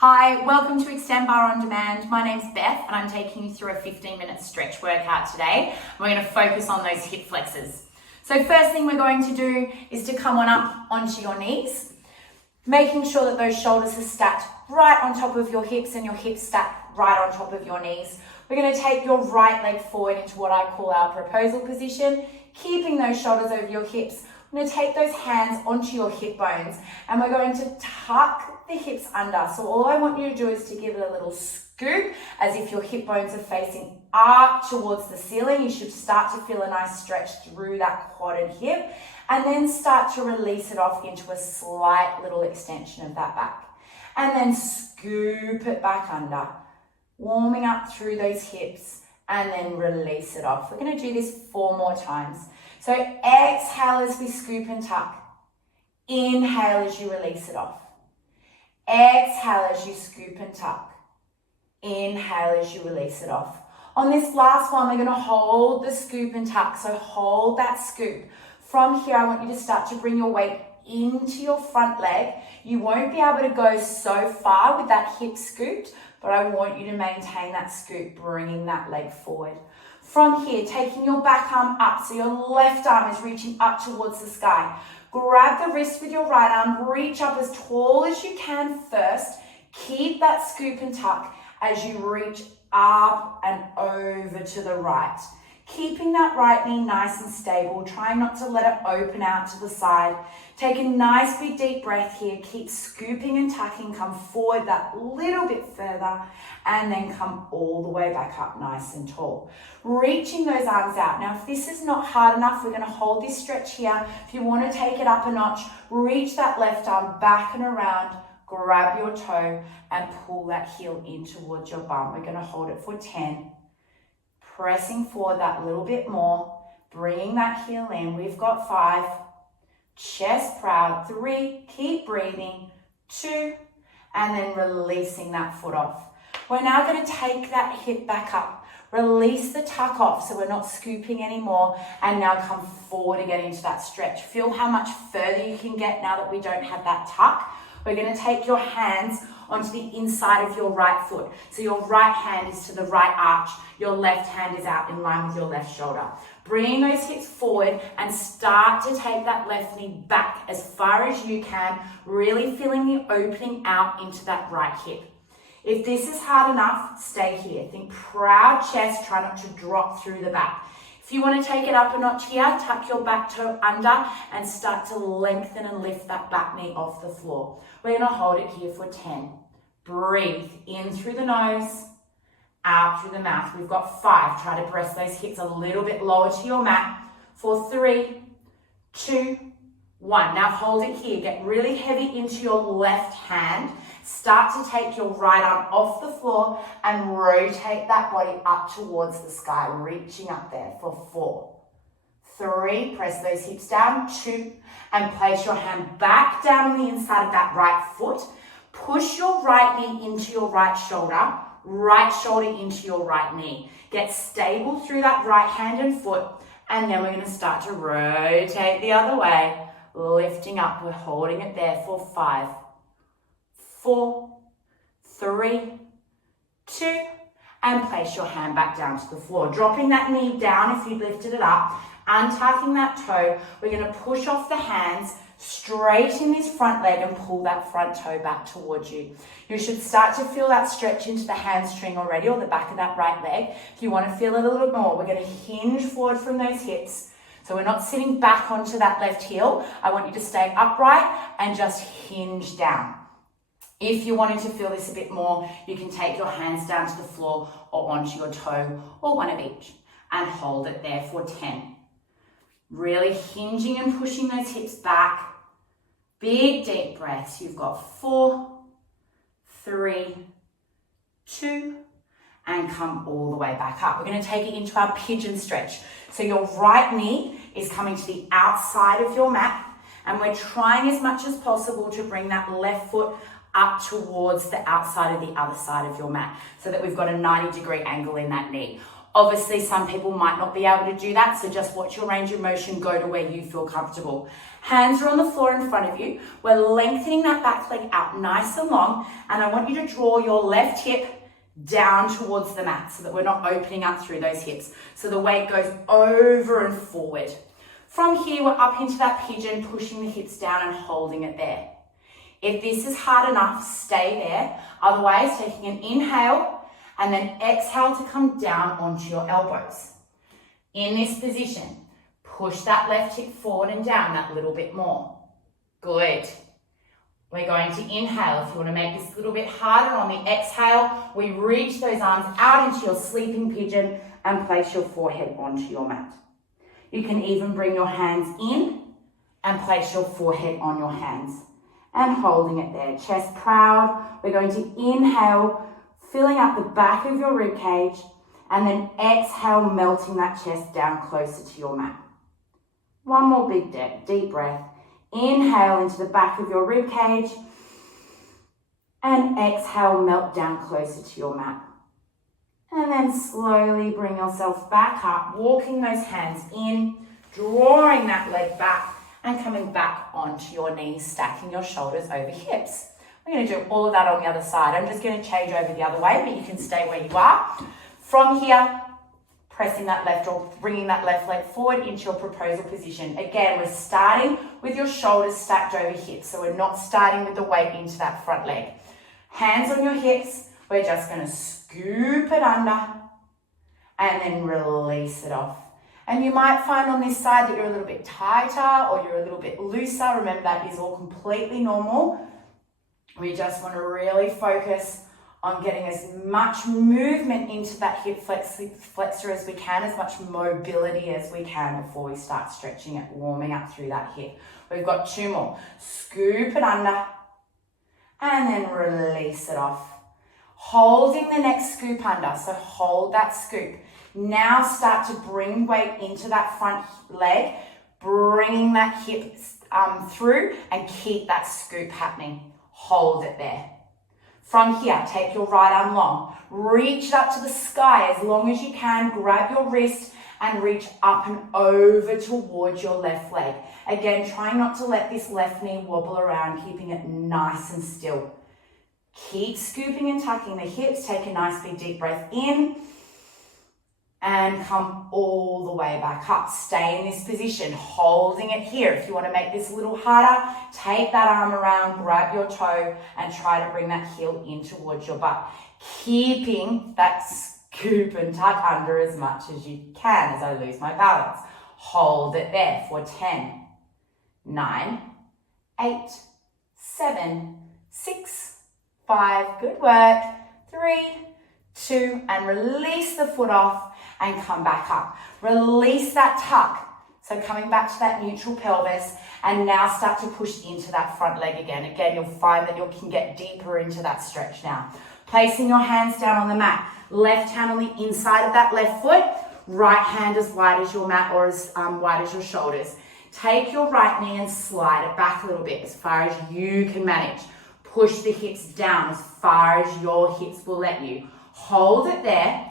Hi, welcome to Extend Bar On Demand. My name's Beth and I'm taking you through a 15-minute stretch workout today. We're going to focus on those hip flexors. So first thing we're going to do is to come on up onto your knees, making sure that those shoulders are stacked right on top of your hips and your hips stacked right on top of your knees. We're going to take your right leg forward into what I call our proposal position, keeping those shoulders over your hips. We're going to take those hands onto your hip bones and we're going to tuck the hips under. So all I want you to do is to give it a little scoop as if your hip bones are facing up towards the ceiling. You should start to feel a nice stretch through that quadded hip and then start to release it off into a slight little extension of that back. And then scoop it back under, warming up through those hips and then release it off. We're going to do this 4 more times. So exhale as we scoop and tuck. Inhale as you release it off. Exhale as you scoop and tuck. Inhale as you release it off. On this last one, we're going to hold the scoop and tuck. So hold that scoop. From here, I want you to start to bring your weight into your front leg. You won't be able to go so far with that hip scooped, but I want you to maintain that scoop, bringing that leg forward. From here, taking your back arm up, so your left arm is reaching up towards the sky. Grab the wrist with your right arm, reach up as tall as you can first. Keep that scoop and tuck as you reach up and over to the right. Keeping that right knee nice and stable, trying not to let it open out to the side. Take a nice big deep breath here. Keep scooping and tucking. Come forward that little bit further and then come all the way back up nice and tall. Reaching those arms out. Now, if this is not hard enough, we're going to hold this stretch here. If you want to take it up a notch, reach that left arm back and around. Grab your toe and pull that heel in towards your bum. We're going to hold it for 10. Pressing forward that little bit more, bringing that heel in. We've got 5, chest proud, 3, keep breathing, 2, and then releasing that foot off. We're now going to take that hip back up, release the tuck off so we're not scooping anymore, and now come forward again into that stretch. Feel how much further you can get now that we don't have that tuck. We're going to take your hands onto the inside of your right foot. So your right hand is to the right arch. Your left hand is out in line with your left shoulder. Bring those hips forward and start to take that left knee back as far as you can, really feeling the opening out into that right hip. If this is hard enough, stay here. Think proud chest, try not to drop through the back. If you want to take it up a notch here, tuck your back toe under and start to lengthen and lift that back knee off the floor. We're going to hold it here for 10. Breathe in through the nose, out through the mouth. We've got 5. Try to press those hips a little bit lower to your mat for 3, 2, 1. Now hold it here. Get really heavy into your left hand. Start to take your right arm off the floor and rotate that body up towards the sky, reaching up there for 4, 3, press those hips down, 2, and place your hand back down on the inside of that right foot. Push your right knee into your right shoulder into your right knee. Get stable through that right hand and foot, and then we're going to start to rotate the other way, lifting up. We're holding it there for 5, 4, 3, 2, and place your hand back down to the floor. Dropping that knee down if you lifted it up, untucking that toe. We're going to push off the hands, straighten this front leg and pull that front toe back towards you. You should start to feel that stretch into the hamstring already or the back of that right leg. If you want to feel it a little bit more, we're going to hinge forward from those hips. So we're not sitting back onto that left heel. I want you to stay upright and just hinge down. If you're wanting to feel this a bit more, you can take your hands down to the floor or onto your toe or one of each and hold it there for 10. Really hinging and pushing those hips back. Big deep breaths. You've got 4, 3, 2, and come all the way back up. We're going to take it into our pigeon stretch. So your right knee is coming to the outside of your mat, and we're trying as much as possible to bring that left foot up towards the outside of the other side of your mat so that we've got a 90-degree angle in that knee. Obviously, some people might not be able to do that, so just watch your range of motion, go to where you feel comfortable. Hands are on the floor in front of you. We're lengthening that back leg out nice and long, and I want you to draw your left hip down towards the mat so that we're not opening up through those hips. So the weight goes over and forward. From here, we're up into that pigeon, pushing the hips down and holding it there. If this is hard enough, stay there. Otherwise, taking an inhale and then exhale to come down onto your elbows. In this position, push that left hip forward and down that little bit more. Good. We're going to inhale. If you want to make this a little bit harder on the exhale, we reach those arms out into your sleeping pigeon and place your forehead onto your mat. You can even bring your hands in and place your forehead on your hands and holding it there. Chest proud. We're going to inhale, filling up the back of your rib cage, and then exhale, melting that chest down closer to your mat. One more big deep breath. Inhale into the back of your rib cage, and exhale, melt down closer to your mat. And then slowly bring yourself back up, walking those hands in, drawing that leg back, and coming back onto your knees, stacking your shoulders over hips. We're going to do all of that on the other side. I'm just going to change over the other way, but you can stay where you are. From here, pressing that left or bringing that left leg forward into your proposal position. Again, we're starting with your shoulders stacked over hips, so we're not starting with the weight into that front leg. Hands on your hips, we're just going to scoop it under and then release it off. And you might find on this side that you're a little bit tighter or you're a little bit looser. Remember, that is all completely normal. We just want to really focus on getting as much movement into that hip flexor as we can, as much mobility as we can before we start stretching it, warming up through that hip. We've got two more. Scoop it under and then release it off. Holding the next scoop under, so hold that scoop. Now start to bring weight into that front leg, bringing that hip through and keep that scoop happening. Hold it there. From here, take your right arm long, reach it up to the sky as long as you can, grab your wrist and reach up and over towards your left leg. Again, trying not to let this left knee wobble around, keeping it nice and still. Keep scooping and tucking the hips, take a nice big deep breath in and come all the way back up. Stay in this position, holding it here. If you want to make this a little harder, take that arm around, grab your toe and try to bring that heel in towards your butt. Keeping that scoop and tuck under as much as you can as I lose my balance. Hold it there for 10, 9, 8, 7, 6, 5, good work, 3, 2, and release the foot off and come back up. Release that tuck. So coming back to that neutral pelvis and now start to push into that front leg again. Again, you'll find that you can get deeper into that stretch now. Placing your hands down on the mat. Left hand on the inside of that left foot. Right hand as wide as your mat or as wide as your shoulders. Take your right knee and slide it back a little bit as far as you can manage. Push the hips down as far as your hips will let you. Hold it there.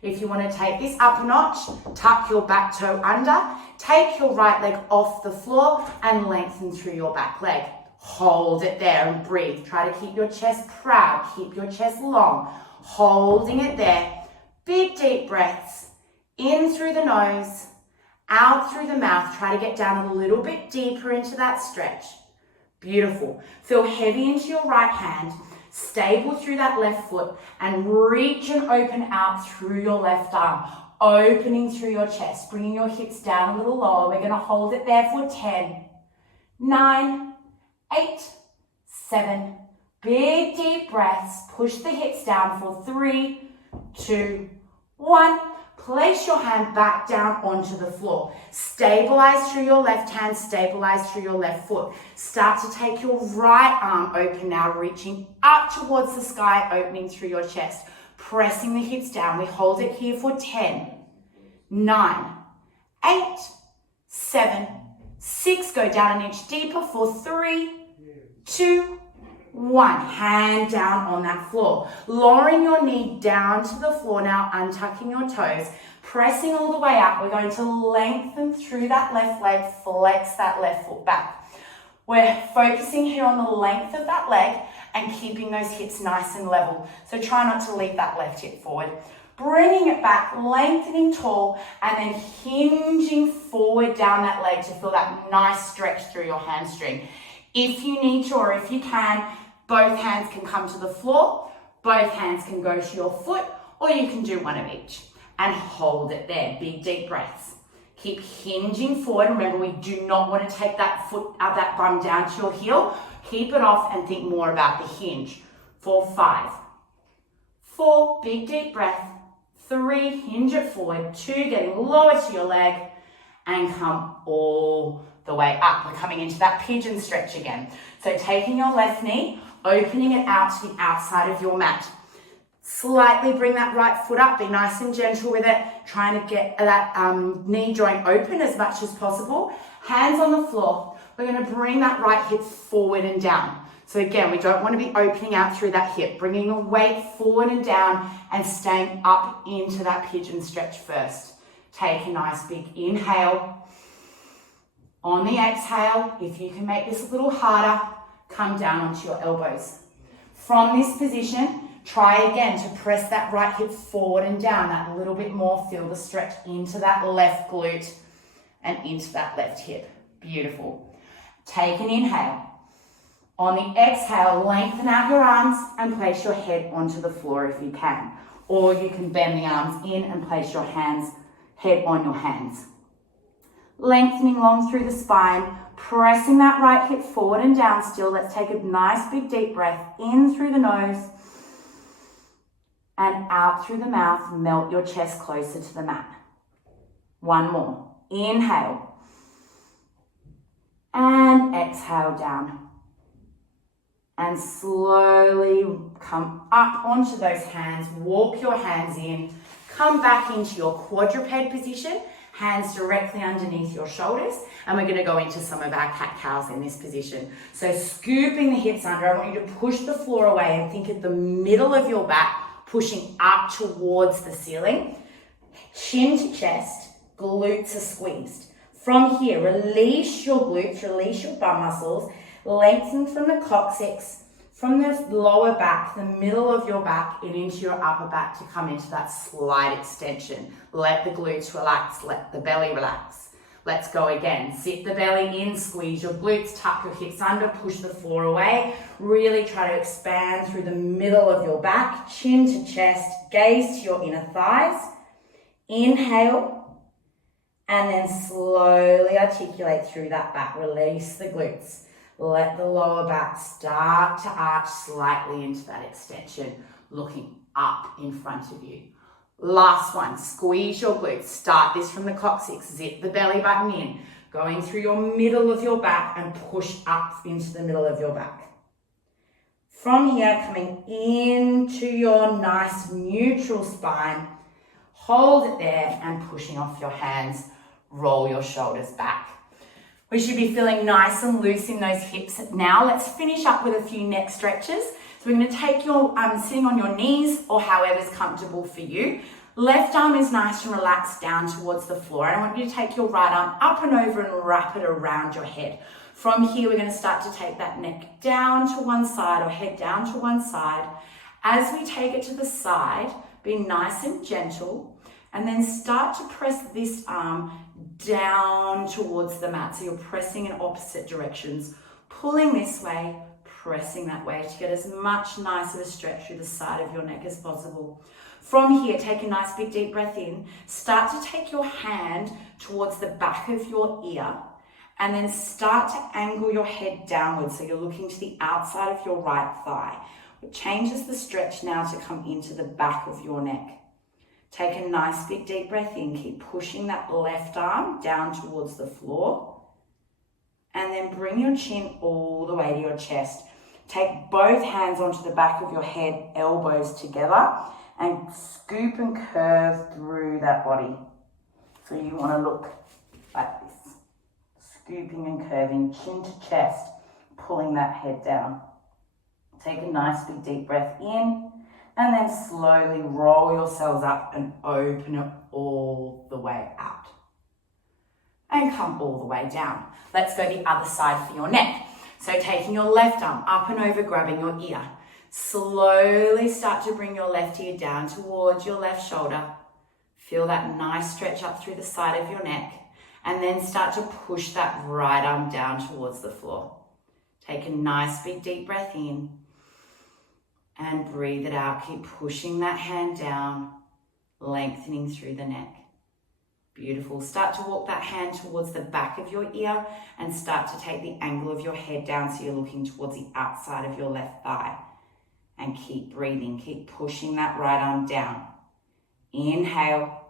If you want to take this up a notch, tuck your back toe under, take your right leg off the floor and lengthen through your back leg. Hold it there and breathe. Try to keep your chest proud, keep your chest long. Holding it there. Big deep breaths. In through the nose, out through the mouth. Try to get down a little bit deeper into that stretch. Beautiful. Feel heavy into your right hand. Stable through that left foot and reach and open out through your left arm, opening through your chest, bringing your hips down a little lower. We're going to hold it there for 10, 9, 8, 7, big deep breaths. Push the hips down for 3, 2, 1. Place your hand back down onto the floor. Stabilize through your left hand, stabilize through your left foot. Start to take your right arm open now, reaching up towards the sky, opening through your chest. Pressing the hips down. We hold it here for 10, 9, 8, 7, 6. Go down an inch deeper for 3, 2, 1, hand down on that floor. Lowering your knee down to the floor now, untucking your toes, pressing all the way up. We're going to lengthen through that left leg, flex that left foot back. We're focusing here on the length of that leg and keeping those hips nice and level. So try not to leap that left hip forward. Bringing it back, lengthening tall, and then hinging forward down that leg to feel that nice stretch through your hamstring. If you need to, or if you can, both hands can come to the floor, both hands can go to your foot, or you can do one of each. And hold it there, big deep breaths. Keep hinging forward. Remember, we do not want to take that foot, that bum down to your heel. Keep it off and think more about the hinge. For 5, 4, big deep breath. 3, hinge it forward. 2, getting lower to your leg, and come all the way up. We're coming into that pigeon stretch again. So taking your left knee, opening it out to the outside of your mat. Slightly bring that right foot up, be nice and gentle with it, trying to get that knee joint open as much as possible. Hands on the floor. We're going to bring that right hip forward and down. So again, we don't want to be opening out through that hip, bringing the weight forward and down and staying up into that pigeon stretch first. Take a nice big inhale. On the exhale, if you can make this a little harder, come down onto your elbows. From this position, try again to press that right hip forward and down that little bit more. Feel the stretch into that left glute and into that left hip. Beautiful. Take an inhale. On the exhale, lengthen out your arms and place your head onto the floor if you can. Or you can bend the arms in and place your head on your hands. Lengthening long through the spine, pressing that right hip forward and down still. Let's take a nice big deep breath in through the nose and out through the mouth. Melt your chest closer to the mat. One more. Inhale and exhale down. And slowly come up onto those hands. Walk your hands in. Come back into your quadruped position. Hands directly underneath your shoulders. And we're going to go into some of our cat-cows in this position. So scooping the hips under. I want you to push the floor away and think at the middle of your back, pushing up towards the ceiling. Chin to chest. Glutes are squeezed. From here, release your glutes, release your bum muscles. Lengthen from the coccyx, from the lower back, the middle of your back, and into your upper back to come into that slight extension. Let the glutes relax, let the belly relax. Let's go again. Sit the belly in, squeeze your glutes, tuck your hips under, push the floor away. Really try to expand through the middle of your back, chin to chest, gaze to your inner thighs. Inhale, and then slowly articulate through that back. Release the glutes. Let the lower back start to arch slightly into that extension, looking up in front of you. Last one, squeeze your glutes. Start this from the coccyx, zip the belly button in, going through your middle of your back and push up into the middle of your back. From here, coming into your nice neutral spine, hold it there and pushing off your hands, roll your shoulders back. We should be feeling nice and loose in those hips. Now let's finish up with a few neck stretches. So we're going to take your sitting on your knees or however's comfortable for you. Left arm is nice and relaxed down towards the floor. And I want you to take your right arm up and over and wrap it around your head. From here, we're going to start to take that neck down to one side or head down to one side. As we take it to the side, be nice and gentle. And then start to press this arm down towards the mat. So you're pressing in opposite directions, pulling this way, pressing that way to get as much nice of a stretch through the side of your neck as possible. From here, take a nice big deep breath in. Start to take your hand towards the back of your ear and then start to angle your head downwards. So you're looking to the outside of your right thigh. It changes the stretch now to come into the back of your neck. Take a nice big deep breath in. Keep pushing that left arm down towards the floor. And then bring your chin all the way to your chest. Take both hands onto the back of your head, elbows together, and scoop and curve through that body. So you want to look like this. Scooping and curving, chin to chest, pulling that head down. Take a nice big deep breath in, and then slowly roll yourselves up and open it all the way out. And come all the way down. Let's go the other side for your neck. So taking your left arm up and over, grabbing your ear. Slowly start to bring your left ear down towards your left shoulder. Feel that nice stretch up through the side of your neck. And then start to push that right arm down towards the floor. Take a nice big deep breath in. And breathe it out. Keep pushing that hand down, lengthening through the neck. Beautiful. Start to walk that hand towards the back of your ear and start to take the angle of your head down so you're looking towards the outside of your left thigh. And keep breathing. Keep pushing that right arm down. Inhale.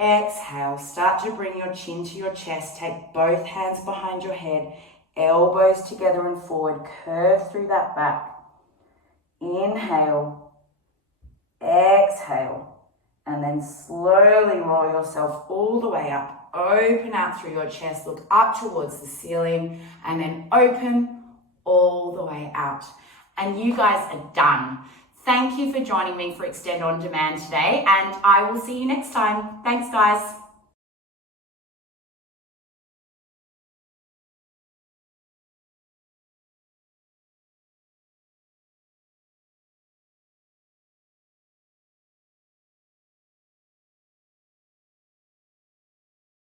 Exhale. Start to bring your chin to your chest. Take both hands behind your head. Elbows together and forward. Curve through that back. Inhale, exhale, and then slowly roll yourself all the way up. Open out through your chest, look up towards the ceiling, and then open all the way out. And you guys are done. Thank you for joining me for Extend On Demand today, and I will see you next time. Thanks, guys.